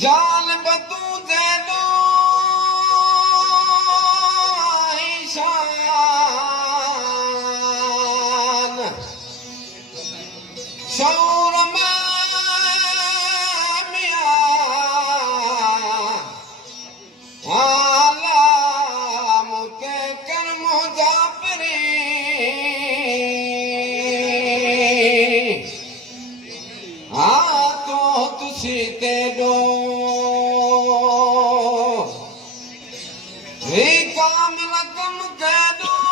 जाल बतू दे दो ईशान शौर में मिया आलाम के कर्म जापरी तो तुसी ते दो काम लगन कह दो